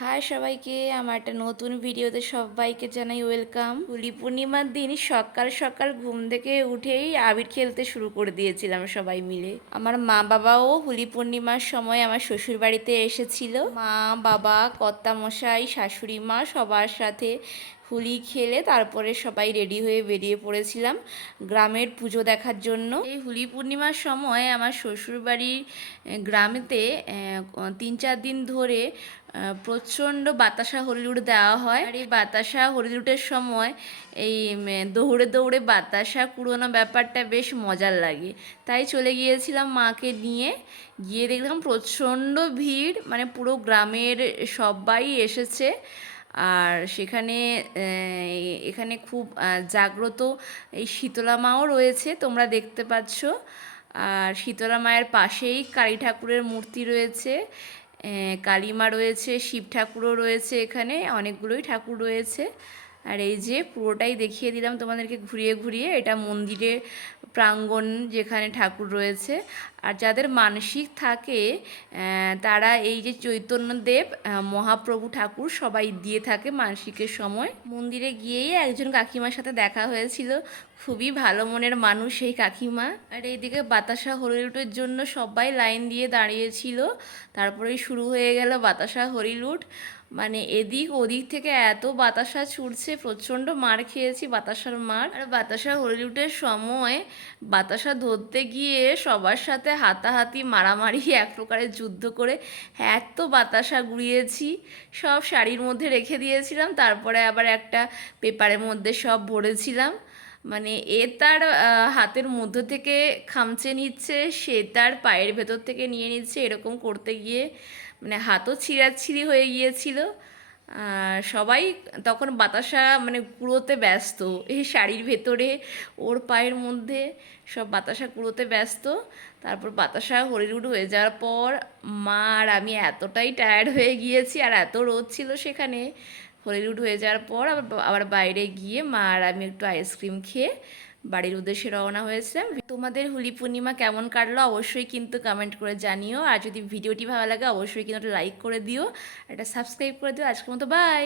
High সবাইকে, আমার একটা নতুন ভিডিওতে সবাইকে জানাই ওয়েলকাম। হোলি পূর্ণিমার দিন সকাল সকাল ঘুম থেকে উঠেই আবির খেলতে শুরু করে দিয়েছিলাম সবাই মিলে। আমার মা বাবাও হোলি পূর্ণিমার সময় আমার শ্বশুর বাড়িতে এসেছিল। মা, বাবা, কর্তা মশাই, শাশুড়ি মা সবার সাথে হোলি খেলে তারপরে সবাই রেডি হয়ে বেরিয়ে পড়েছিলাম গ্রামের পুজো দেখার জন্য। এই হোলি পূর্ণিমার সময় আমার শ্বশুরবাড়ির গ্রামেতে তিন চার দিন ধরে প্রচণ্ড বাতাসা হলিউড দেওয়া হয়। আর এই বাতাসা হলিউডের সময় এই দৌড়ে দৌড়ে বাতাসা কুড়োনো ব্যাপারটা বেশ মজার লাগে। তাই চলে গিয়েছিলাম মাকে নিয়ে। গিয়ে দেখলাম প্রচণ্ড ভিড় মানে পুরো গ্রামের সবাই এসেছে। আর সেখানে এখানে খুব জাগ্রত এই শীতলা মাও রয়েছে তোমরা দেখতে পাচ্ছ। আর শীতলা মায়ের পাশেই কালী ঠাকুরের মূর্তি রয়েছে আহ, কালী মা রয়েছে শিব ঠাকুরও রয়েছে এখানে অনেকগুলোই ঠাকুর রয়েছে। আর এই যে পুরোটাই দেখিয়ে দিলাম তোমাদেরকে ঘুরিয়ে ঘুরিয়ে এটা মন্দিরের প্রাঙ্গণ যেখানে ঠাকুর রয়েছে। আর যাদের মানসিক থাকে তারা এই যে চৈতন্যদেব মহাপ্রভু ঠাকুর সবাই দিয়ে থাকে মানসিকের সময়। মন্দিরে গিয়েই একজন কাকিমার সাথে দেখা হয়েছিল। খুবই ভালো মনের মানুষ এই কাকিমা। আর এইদিকে বাতাসা হরিলুটের জন্য সবাই লাইন দিয়ে দাঁড়িয়েছিল। তারপরেই শুরু হয়ে গেল বাতাসা হরিলুট। মানে এদিক ওদিক থেকে এত বাতাসা ছুটছে, প্রচণ্ড মার খেয়েছি বাতাসার মার। আর বাতাসা হরিলুটের সময় বাতাসা ধরতে গিয়ে সবার সাথে হাতাহাতি, মারামারি, এক প্রকারের যুদ্ধ করে এত বাতাসা গুড়িয়েছি। সব শাড়ির মধ্যে রেখে দিয়েছিলাম, তারপরে আবার একটা পেপারের মধ্যে সব ভরেছিলাম। মানে এ তার হাতের মধ্য থেকে খামচে নিচ্ছে, সে তার পায়ের ভেতর থেকে নিয়ে নিচ্ছে, এরকম করতে গিয়ে মানে হাতও ছিঁড়াছিঁড়ি হয়ে গিয়েছিল। সবাই তখন বাতাসা মানে কুড়োতে ব্যস্ত। এই শাড়ির ভেতরে, ওর পায়ের মধ্যে সব বাতাসা কুড়োতে ব্যস্ত। তারপর বাতাসা হরিরুড হয়ে যাওয়ার পর, মা, আর আমি এতটাই টায়ার্ড হয়ে গিয়েছি, আর এত রোদ ছিল সেখানে। হলিউড হয়ে যাওয়ার পর আবার আবার বাইরে গিয়ে, মা, আর আমি একটু আইসক্রিম খেয়ে বাড়ির উদ্দেশ্যে রওনা হয়েছে। তোমাদের হোলি পূর্ণিমা কেমন কাটলো অবশ্যই কিন্তু কমেন্ট করে জানিও। আর যদি ভিডিওটি ভালো লাগে অবশ্যই কিন্তু লাইক করে দিও। একটা সাবস্ক্রাইব করে দিও। আজকের মতো বাই